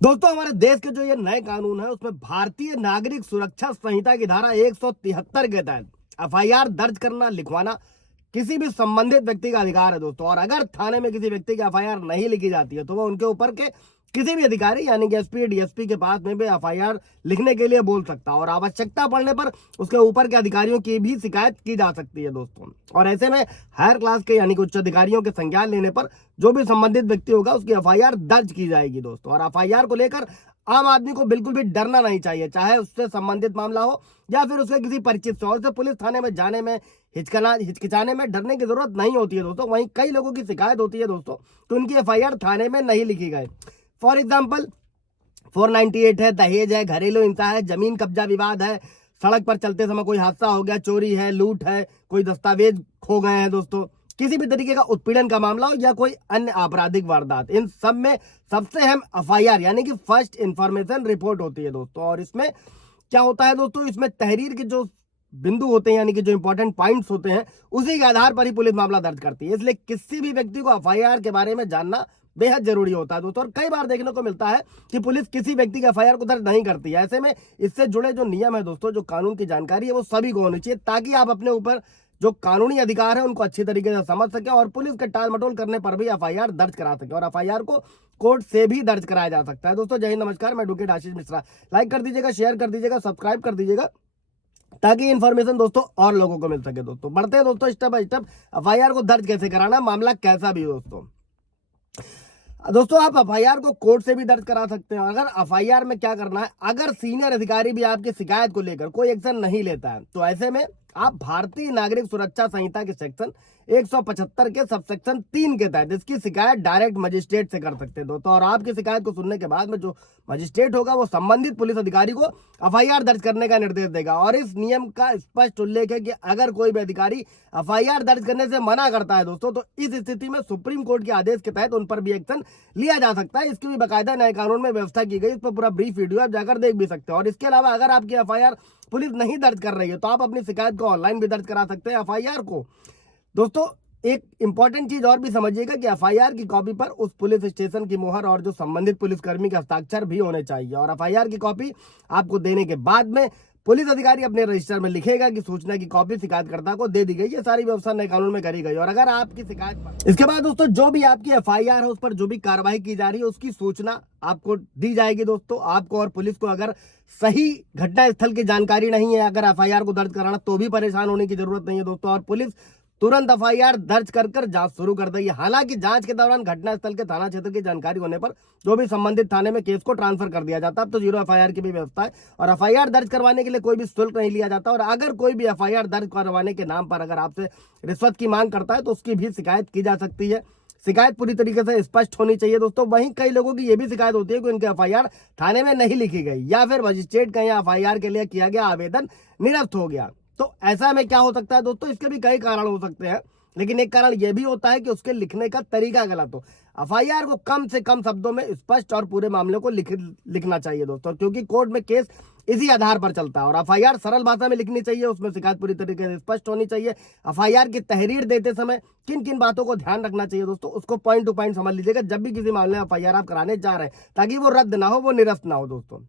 दोस्तों हमारे देश के जो ये नए कानून है उसमें भारतीय नागरिक सुरक्षा संहिता की धारा 173 के तहत एफआईआर दर्ज करना लिखवाना किसी भी संबंधित व्यक्ति का अधिकार है दोस्तों। और अगर थाने में किसी व्यक्ति की एफआईआर नहीं लिखी जाती है तो वो उनके ऊपर के किसी भी अधिकारी यानी कि एसपी डीएसपी के पास में भी एफआईआर लिखने के लिए बोल सकता है और आवश्यकता पड़ने पर उसके ऊपर के अधिकारियों की भी शिकायत की जा सकती है दोस्तों। और ऐसे में हायर क्लास के यानी कि उच्च अधिकारियों के संज्ञान लेने पर जो भी संबंधित व्यक्ति होगा उसकी एफआईआर दर्ज की जाएगी दोस्तों। और एफआईआर को लेकर आम आदमी को बिल्कुल भी डरना नहीं चाहिए, चाहे उससे संबंधित मामला हो या फिर उसके किसी परिचित से। और पुलिस थाने में जाने में हिचकिचाने में डरने की जरूरत नहीं होती है दोस्तों। वहीं कई लोगों की शिकायत होती है दोस्तों तो उनकी एफआईआर थाने में नहीं लिखी गई। फॉर एग्जाम्पल 498 है, दहेज है, घरेलू हिंसा है, जमीन कब्जा विवाद है, सड़क पर चलते समय कोई हादसा हो गया, चोरी है, लूट है, कोई दस्तावेज खो गए हैं दोस्तों, किसी भी तरीके का उत्पीड़न का मामला हो या कोई अन्य आपराधिक वारदात, इन सब में सबसे अहम एफआईआर यानी कि फर्स्ट इंफॉर्मेशन रिपोर्ट होती है दोस्तों। और इसमें क्या होता है दोस्तों, इसमें तहरीर के जो बिंदु होते हैं यानी कि जो इंपॉर्टेंट पॉइंट्स होते हैं उसी के आधार पर ही पुलिस मामला दर्ज करती है। इसलिए किसी भी व्यक्ति को एफआईआर के बारे में जानना बेहद जरूरी होता है दोस्तों। और कई बार देखने को मिलता है कि पुलिस किसी व्यक्ति के एफआईआर को दर्ज नहीं करती है। ऐसे में इससे जुड़े जो नियम है दोस्तों, जो कानून की जानकारी है वो सभी को होनी चाहिए ताकि आप अपने ऊपर जो कानूनी अधिकार है उनको अच्छी तरीके से समझ सके और पुलिस के टाल मटोल करने पर भी एफआईआर दर्ज करा सके। और एफआईआर को कोर्ट से भी दर्ज कराया जा सकता है दोस्तों। जय हिंद, नमस्कार, मैं एडवोकेट आशीष मिश्रा। लाइक कर दीजिएगा, शेयर कर दीजिएगा, सब्सक्राइब कर दीजिएगा ताकि इन्फॉर्मेशन दोस्तों और लोगों को मिल सके दोस्तों। बढ़ते हैं दोस्तों स्टेप बाय स्टेप एफआईआर को दर्ज कैसे कराना, मामला कैसा भी दोस्तों। दोस्तों आप एफआईआर को कोर्ट से भी दर्ज करा सकते हैं। अगर एफआईआर में क्या करना है, अगर सीनियर अधिकारी भी आपकी शिकायत को लेकर कोई एक्शन नहीं लेता है तो ऐसे में आप भारतीय नागरिक सुरक्षा संहिता के सेक्शन 175 के सबसेक्शन 3 के तहत इसकी शिकायत डायरेक्ट मजिस्ट्रेट से कर सकते हैं दोस्तों। और आपकी शिकायत को सुनने के बाद में जो मजिस्ट्रेट होगा वो संबंधित पुलिस अधिकारी को एफआईआर दर्ज करने का निर्देश देगा। और इस नियम का स्पष्ट उल्लेख है कि अगर कोई भी अधिकारी एफआईआर दर्ज करने से मना करता है दोस्तों तो इस स्थिति में सुप्रीम कोर्ट के आदेश के तहत उन पर भी एक्शन लिया जा सकता है। इसकी भी बाकायदा नए कानून में व्यवस्था की गई, इस पर पूरा ब्रीफ वीडियो आप जाकर देख भी सकते हैं। और इसके अलावा अगर आपकी एफआईआर पुलिस नहीं दर्ज कर रही है तो आप अपनी शिकायत को ऑनलाइन भी दर्ज करा सकते हैं एफआईआर को। दोस्तों एक इंपॉर्टेंट चीज और भी समझिएगा कि एफआईआर की कॉपी पर उस पुलिस स्टेशन की मोहर और जो संबंधित पुलिसकर्मी के हस्ताक्षर भी होने चाहिए। और एफआईआर की कॉपी आपको देने के बाद में पुलिस अधिकारी अपने रजिस्टर में लिखेगा कि सूचना की कॉपी शिकायतकर्ता को दे दी गई। ये सारी व्यवस्था नए कानून में करी गई। और अगर आपकी शिकायत पर इसके बाद दोस्तों जो भी आपकी एफआईआर है उस पर जो भी कार्रवाई की जा रही है उसकी सूचना आपको दी जाएगी दोस्तों। आपको और पुलिस को अगर सही घटना स्थल की जानकारी नहीं है अगर एफआईआर को दर्ज कराना तो भी परेशान होने की जरूरत नहीं है दोस्तों। और पुलिस तुरंत एफआईआर दर्ज कर जांच शुरू कर देगी। हालांकि जांच के दौरान घटनास्थल के थाना क्षेत्र की जानकारी होने पर जो भी संबंधित थाने में केस को ट्रांसफर कर दिया जाता है। अब तो जीरो एफआईआर की भी व्यवस्था है और एफआईआर दर्ज करवाने के लिए कोई भी शुल्क नहीं लिया जाता। और अगर कोई भी एफआईआर दर्ज करवाने के नाम पर अगर आपसे रिश्वत की मांग करता है तो उसकी भी शिकायत की जा सकती है। शिकायत पूरी तरीके से स्पष्ट होनी चाहिए दोस्तों। वहीं कई लोगों की यह भी शिकायत होती है कि उनकी एफआईआर थाने में नहीं लिखी गई या फिर मजिस्ट्रेट का एफआईआर के लिए किया गया आवेदन निरस्त हो गया। तो ऐसा में क्या हो सकता है दोस्तों, इसके भी कई कारण हो सकते हैं, लेकिन एक कारण यह भी होता है कि उसके लिखने का तरीका गलत हो। एफआईआर को कम से कम शब्दों में स्पष्ट और पूरे मामले को लिखना चाहिए दोस्तों, क्योंकि कोर्ट में केस इसी आधार पर चलता है। और एफआईआर सरल भाषा में लिखनी चाहिए, उसमें शिकायत पूरी तरीके से स्पष्ट होनी चाहिए। एफआईआर की तहरीर देते समय किन किन बातों को ध्यान रखना चाहिए दोस्तों, उसको पॉइंट टू पॉइंट समझ लीजिएगा जब भी किसी मामले में एफआईआर आप कराने जा रहे हैं, ताकि वो रद्द ना हो, वो निरस्त ना हो दोस्तों।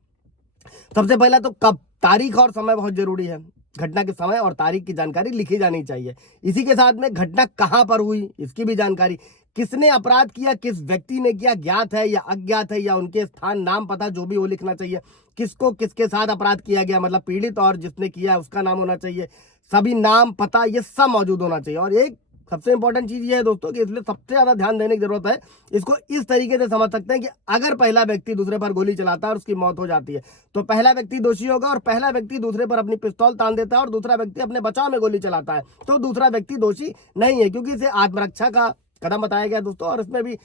सबसे पहला तो कब, तारीख और समय बहुत जरूरी है। घटना के समय और तारीख की जानकारी लिखी जानी चाहिए। इसी के साथ में घटना कहां पर हुई इसकी भी जानकारी, किसने अपराध किया, किस व्यक्ति ने किया, ज्ञात है या अज्ञात है, या उनके स्थान नाम पता जो भी वो लिखना चाहिए। किसको किसके साथ अपराध किया गया, मतलब पीड़ित और जिसने किया उसका नाम होना चाहिए। सभी नाम पता ये सब मौजूद होना चाहिए। और एक सबसे इंपॉर्टेंट चीज ये है दोस्तों कि इसलिए सबसे ज्यादा ध्यान देने की जरूरत है। इसको इस तरीके से समझ सकते हैं कि अगर पहला व्यक्ति दूसरे पर गोली चलाता है और उसकी मौत हो जाती है तो पहला व्यक्ति दोषी होगा, और पहला व्यक्ति दूसरे पर अपनी पिस्तौल तान देता है और दूसरा व्यक्ति अपने बचाव में गोली चलाता है तो दूसरा व्यक्ति दोषी नहीं है, क्योंकि इसे आत्मरक्षा का कदम बताया गया दोस्तों। और इसमें भी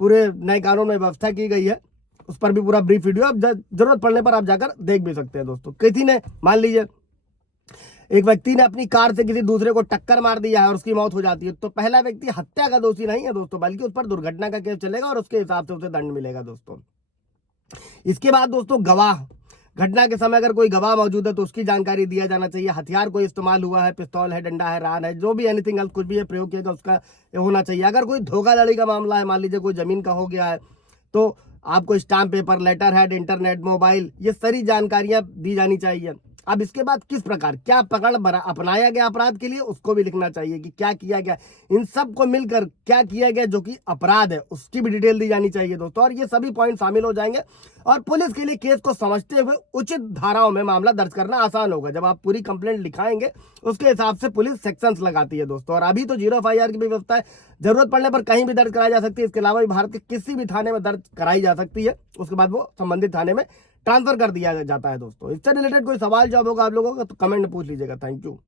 पूरे नए कानून में व्यवस्था की गई है, उस पर भी पूरा ब्रीफ वीडियो आप जरूरत पड़ने पर आप जाकर देख भी सकते हैं दोस्तों। किसी ने मान लीजिए एक व्यक्ति ने अपनी कार से किसी दूसरे को टक्कर मार दिया है और उसकी मौत हो जाती है तो पहला व्यक्ति हत्या का दोषी नहीं है दोस्तों, बल्कि उस पर दुर्घटना का केस चलेगा और उसके हिसाब से उसे दंड मिलेगा दोस्तों। इसके बाद दोस्तों गवाह, घटना के समय अगर कोई गवाह मौजूद है तो उसकी जानकारी दिया जाना चाहिए। हथियार कोई इस्तेमाल हुआ है, पिस्तौल है, डंडा है, रान है, जो भी एनीथिंग एल्स कुछ भी है प्रयोग किया उसका होना चाहिए। अगर कोई धोखाधड़ी का मामला है, मान लीजिए कोई जमीन का हो गया है तो आपको stamp paper, letterhead, internet, mobile, ये सारी जानकारियां दी जानी चाहिए। अब इसके बाद किस प्रकार क्या पकड़ अपनाया गया अपराध के लिए, उसको भी लिखना चाहिए कि क्या किया गया, इन सब को मिलकर क्या किया गया जो कि अपराध है उसकी भी डिटेल दी जानी चाहिए दोस्तों। और ये सभी पॉइंट शामिल हो जाएंगे और पुलिस के लिए केस को समझते हुए उचित धाराओं में मामला दर्ज करना आसान होगा। जब आप पूरी कंप्लेंट लिखाएंगे उसके हिसाब से पुलिस सेक्शंस लगाती है दोस्तों। और अभी तो 0 FIR की भी व्यवस्था है, जरूरत पड़ने पर कहीं भी दर्ज कराई जा सकती है। इसके अलावा भी भारत के किसी भी थाने में दर्ज कराई जा सकती है, उसके बाद वो संबंधित थाने में ट्रांसफर कर दिया जाता है दोस्तों। इससे रिलेटेड कोई सवाल जवाब होगा आप लोगों का तो कमेंट में पूछ लीजिएगा। Thank you.